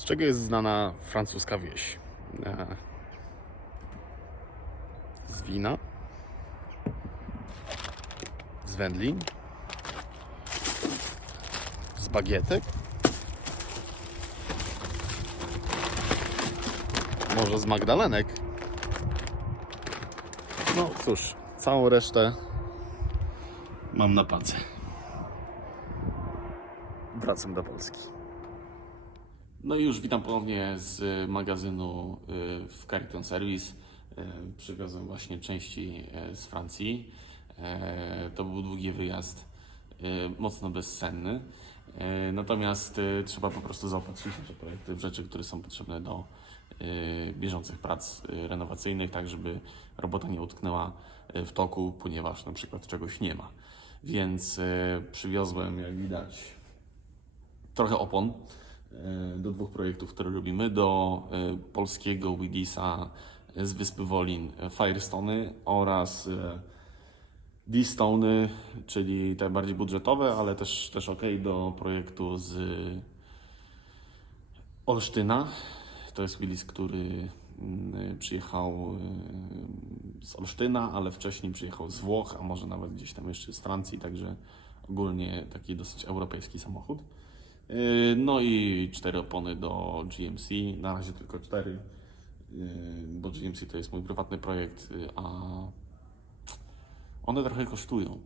Z czego jest znana francuska wieś? E, Z wina? Z wędlin? Z bagietek? Może z Magdalenek? No cóż, całą resztę mam na padzie. Wracam do Polski. No i już witam ponownie z magazynu y, w Carrington Service. Y, Przywiozłem właśnie części y, z Francji. To był długi wyjazd, mocno bezsenny. Natomiast trzeba po prostu zaopatrzyć nasze projekty w rzeczy, które są potrzebne do bieżących prac renowacyjnych, tak żeby robota nie utknęła w toku, ponieważ na przykład czegoś nie ma. Więc przywiozłem, jak widać, trochę opon do dwóch projektów, które robimy. Do e, polskiego Willisa z wyspy Wolin e, Firestony oraz e, D-Stony, czyli te bardziej budżetowe, ale też, też ok, do projektu z Olsztyna. To jest Willis, który mm, przyjechał e, z Olsztyna, ale wcześniej przyjechał z Włoch, a może nawet gdzieś tam jeszcze z Francji, także ogólnie taki dosyć europejski samochód. Yy, No i cztery opony do GMC, na razie tylko cztery, yy, bo GMC to jest mój prywatny projekt, yy, a one trochę kosztują.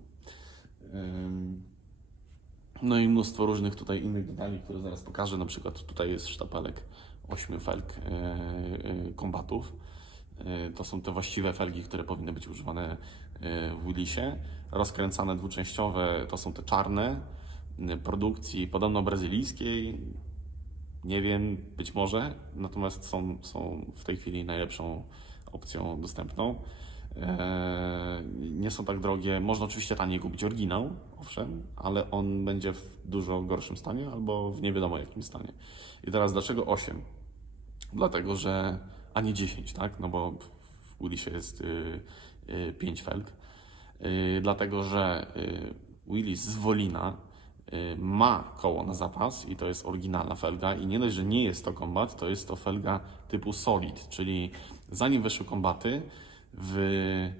No i mnóstwo różnych tutaj innych detali, które zaraz pokażę. Na przykład tutaj jest sztapelek 8 felg kombatów. To są te właściwe felgi, które powinny być używane w Willisie. Rozkręcane dwuczęściowe to są te czarne produkcji podobno brazylijskiej. Nie wiem, być może, natomiast są, są w tej chwili najlepszą opcją dostępną. Eee, Nie są tak drogie. Można oczywiście taniej kupić oryginał, owszem, ale on będzie w dużo gorszym stanie albo w nie wiadomo jakim stanie. I teraz dlaczego 8? Dlatego, że a nie 10, tak? No bo w Willisie jest y, 5 felg. Y, dlatego, że y, Willis z Wolina y, ma koło na zapas i to jest oryginalna felga i nie dość, że nie jest to kombat, to jest to felga typu solid, czyli zanim weszły kombaty w y,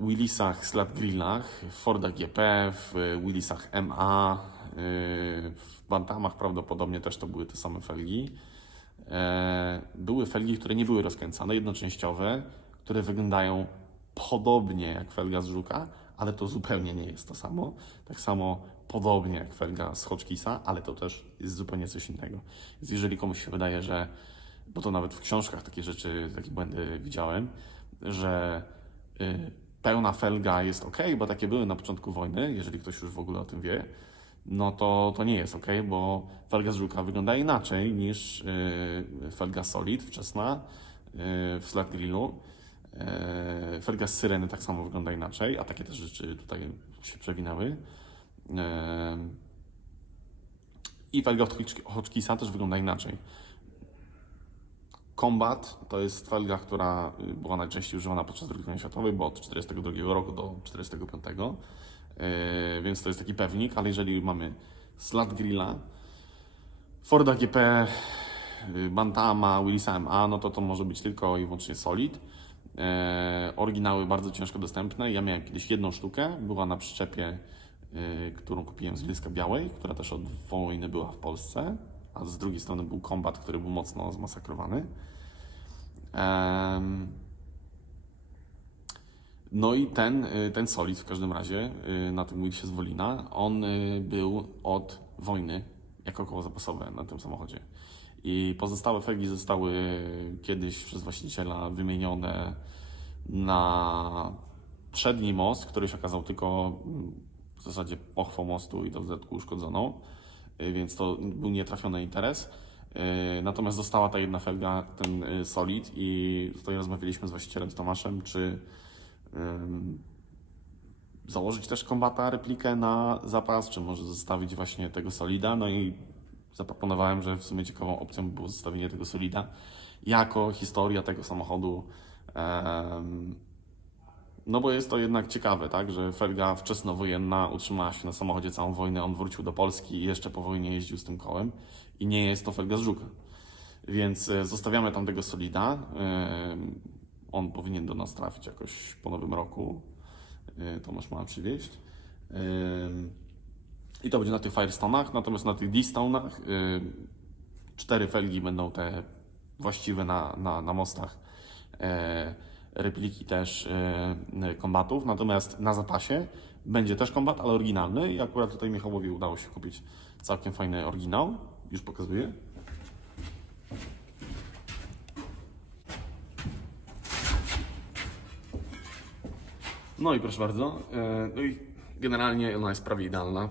Willisach Slat Grillach, w Fordach GP, w Willisach MA, y, w Bantamach prawdopodobnie też to były te same felgi. E, Były felgi, które nie były rozkręcane, jednoczęściowe, które wyglądają podobnie jak felga z Żuka, ale to zupełnie nie jest to samo. Tak samo podobnie jak felga z Hotchkissa, ale to też jest zupełnie coś innego. Więc jeżeli komuś się wydaje, że, bo to nawet w książkach takie rzeczy, takie błędy widziałem, że y, pełna felga jest ok, bo takie były na początku wojny, jeżeli ktoś już w ogóle o tym wie, no to, to nie jest ok, bo felga z żuka wygląda inaczej niż y, felga solid wczesna y, w Slat Grillu. Y, felga z syreny tak samo wygląda inaczej, a takie też rzeczy tutaj się przewinęły. Y, I felga od Hodg- Hodgkissa też wygląda inaczej. Combat to jest felga, która y, była najczęściej używana podczas II wojny światowej, bo od 1942 roku do 1945. Yy, więc to jest taki pewnik, ale jeżeli mamy Slat Grilla, Forda GP, yy, Bantama, Willisa MA, no to to może być tylko i wyłącznie Solid. Yy, Oryginały bardzo ciężko dostępne. Ja miałem kiedyś jedną sztukę, była na przyczepie, yy, którą kupiłem z Wilska Białej, która też od wojny była w Polsce, a z drugiej strony był kombat, który był mocno zmasakrowany. No i ten, y, ten solid w każdym razie na tym Willsie z Wolina, on był od wojny jako koło zapasowe na tym samochodzie. I pozostałe felgi zostały kiedyś przez właściciela wymienione na przedni most, który się okazał tylko mm, w zasadzie pochwą mostu i dodatku uszkodzoną, Y, więc to był nietrafiony interes. Y, Natomiast została ta jedna felga, ten y, solid i tutaj rozmawialiśmy z właścicielem z Tomaszem, czy założyć też kombata replikę na zapas, czy może zostawić właśnie tego solida. No i zaproponowałem, że w sumie ciekawą opcją by było zostawienie tego solida jako historia tego samochodu. No bo jest to jednak ciekawe, tak, że felga wczesnowojenna utrzymała się na samochodzie całą wojnę, on wrócił do Polski i jeszcze po wojnie jeździł z tym kołem i nie jest to felga z Żuka. Więc e, zostawiamy tam tego Solida. On powinien do nas trafić jakoś po nowym roku. E, Tomasz ma przywieźć. I to będzie na tych Firestone'ach, natomiast na tych D-Stone'ach e, cztery felgi będą te właściwe na, na, na mostach. E, repliki też e, kombatów, natomiast na zapasie będzie też kombat, ale oryginalny i akurat tutaj Michałowi udało się kupić całkiem fajny oryginał. Już pokazuję. No i proszę bardzo, e, no i generalnie ona jest prawie idealna.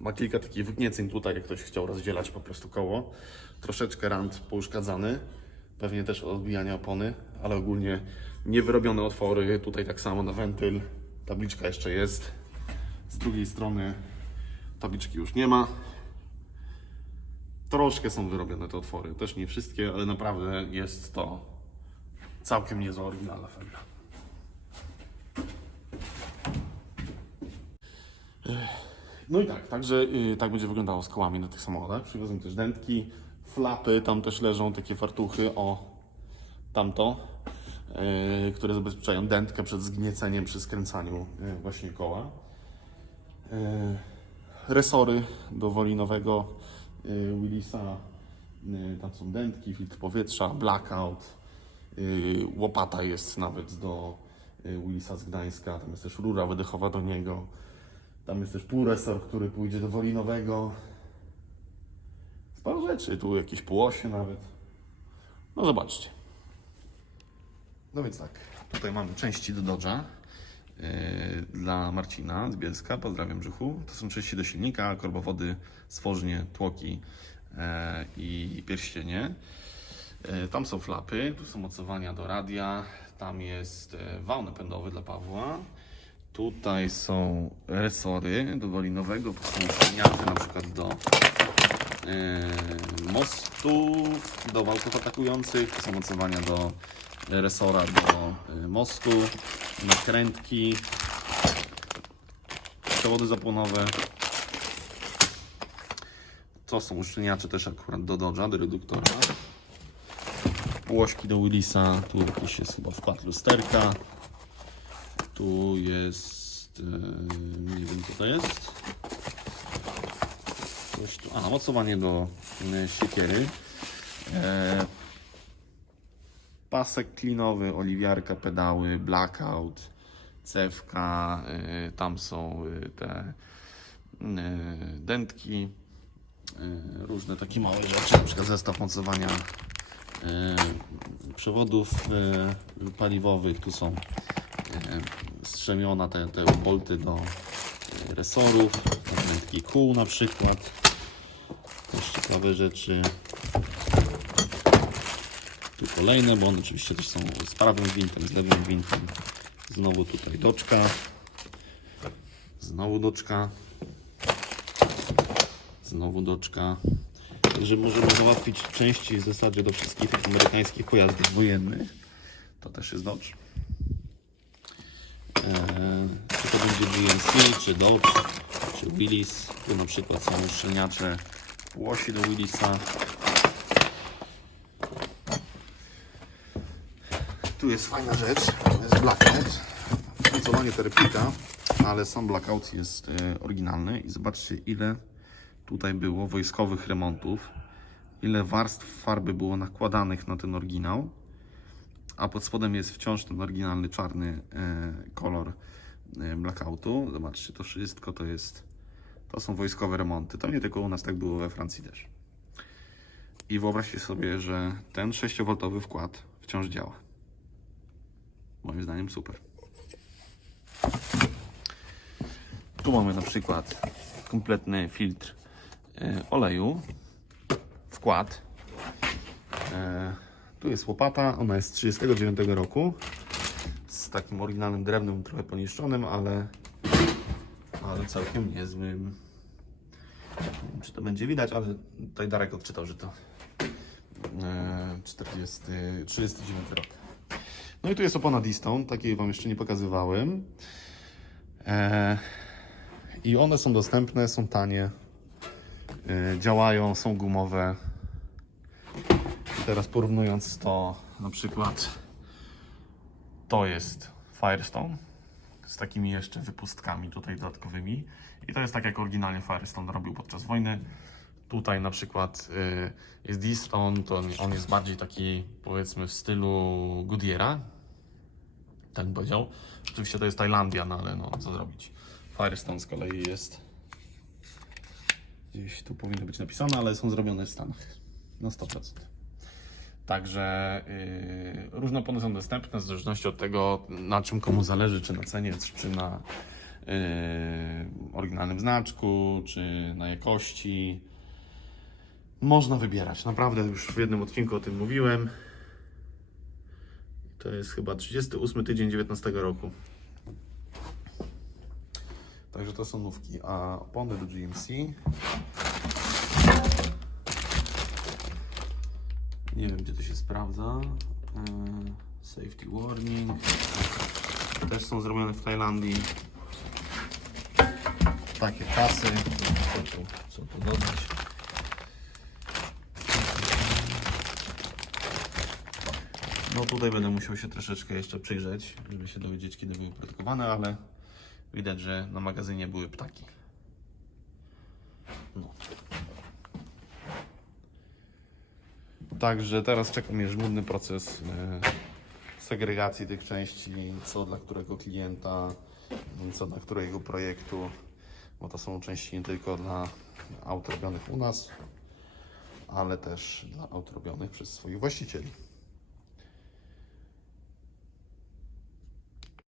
Ma kilka takich wygnieceń tutaj, jak ktoś chciał rozdzielać po prostu koło. Troszeczkę rand pouszkadzany, pewnie też od odbijania opony, ale ogólnie niewyrobione otwory. Tutaj tak samo na wentyl. Tabliczka jeszcze jest. Z drugiej strony tabliczki już nie ma. Troszkę są wyrobione te otwory, też nie wszystkie, ale naprawdę jest to całkiem niezła oryginalna felga. No i tak, także y, tak będzie wyglądało z kołami na tych samochodach. Przywiozłem też dętki, flapy, tam też leżą takie fartuchy, o tamto, y, które zabezpieczają dętkę przed zgnieceniem przy skręcaniu y, właśnie koła. Y, resory do wolinowego y, Willisa, y, tam są dętki, filtr powietrza, blackout, y, łopata jest nawet do y, Willisa z Gdańska, tam jest też rura wydechowa do niego. Tam jest też półresor, który pójdzie do wolinowego. Rzeczy, tu jakieś półosie nawet. No zobaczcie. No więc tak, tutaj mamy części do Dodge'a yy, dla Marcina z Bielska. Pozdrawiam brzuchu. To są części do silnika, korbowody, stworznie, tłoki yy, i pierścienie. Yy, Tam są flapy, tu są mocowania do radia, tam jest wał napędowy dla Pawła. Tutaj są resory do są śniaty na przykład do mostów, do wałków atakujących, tu są mocowania do resora do yy, mostu, nakrętki, przewody zapłonowe. To są uszczelniacze też akurat do Dodge'a, do reduktora. Łośki do Willisa, tu jakiś jest chyba wkład lusterka. Tu jest. e, nie wiem co to jest. Coś tu. A, mocowanie do e, siekiery. E, pasek klinowy, oliwiarka, pedały, blackout, cewka. E, tam są e, te e, dętki. E, różne takie małe rzeczy, na przykład zestaw mocowania e, przewodów e, paliwowych. Tu są e, strzemiona te, te bolty do e, resorów, wędki kół na przykład. Też ciekawe rzeczy. Tu kolejne, bo one oczywiście też są z prawym gwintem, z lewym gwintem. Znowu tutaj doczka. Znowu doczka. Znowu doczka. Także możemy załatwić części w zasadzie do wszystkich tych amerykańskich pojazdów wojennych. To też jest Dodge. Eee, czy to będzie GMC, czy Dodge, czy Willys. Tu na przykład są uszczelniacze łosi do Willisa. Tu jest fajna rzecz, jest blackout. Mocowanie to replika, ale sam blackout jest e, oryginalny i zobaczcie ile tutaj było wojskowych remontów, ile warstw farby było nakładanych na ten oryginał a pod spodem jest wciąż ten oryginalny czarny e, kolor e, blackoutu. Zobaczcie, to wszystko to jest, to są wojskowe remonty. To nie tylko u nas tak było, we Francji też. I wyobraźcie sobie, że ten 6V wkład wciąż działa. Moim zdaniem super. Tu mamy na przykład kompletny filtr e, oleju, wkład. E, tu jest łopata, ona jest z 39 roku. Z takim oryginalnym drewnem, trochę poniszczonym, ale, ale całkiem niezłym. Nie wiem, czy to będzie widać, ale tutaj Darek odczytał, że to e, 40, 39 rok. No i tu jest opona D-Stone, takiej Wam jeszcze nie pokazywałem. E, I one są dostępne, są tanie, e, działają, są gumowe. Teraz porównując to na przykład to jest Firestone z takimi jeszcze wypustkami tutaj dodatkowymi i to jest tak jak oryginalnie Firestone robił podczas wojny. Tutaj na przykład y, jest D-Stone, to on, on jest bardziej taki powiedzmy w stylu Goodyeara, tak bym powiedział. Oczywiście to jest Tajlandia, no ale no co zrobić. Firestone z kolei jest gdzieś tu powinno być napisane, ale są zrobione w Stanach na 100%. Także yy, różne opony są dostępne w zależności od tego, na czym komu zależy, czy na cenie, czy na yy, oryginalnym znaczku, czy na jakości. Można wybierać. Naprawdę już w jednym odcinku o tym mówiłem. To jest chyba 38 tydzień 19 roku. Także to są nówki. A opony do GMC Nie wiem, gdzie to się sprawdza. Eee, Safety warning. Też są zrobione w Tajlandii. Takie pasy. Co tu, co tu dodać? No tutaj będę musiał się troszeczkę jeszcze przyjrzeć, żeby się dowiedzieć, kiedy były produkowane, ale widać, że na magazynie były ptaki. No. Także teraz czeka mnie żmudny proces e, segregacji tych części, co dla którego klienta, co dla którego projektu, bo to są części nie tylko dla aut robionych u nas, ale też dla aut robionych przez swoich właścicieli.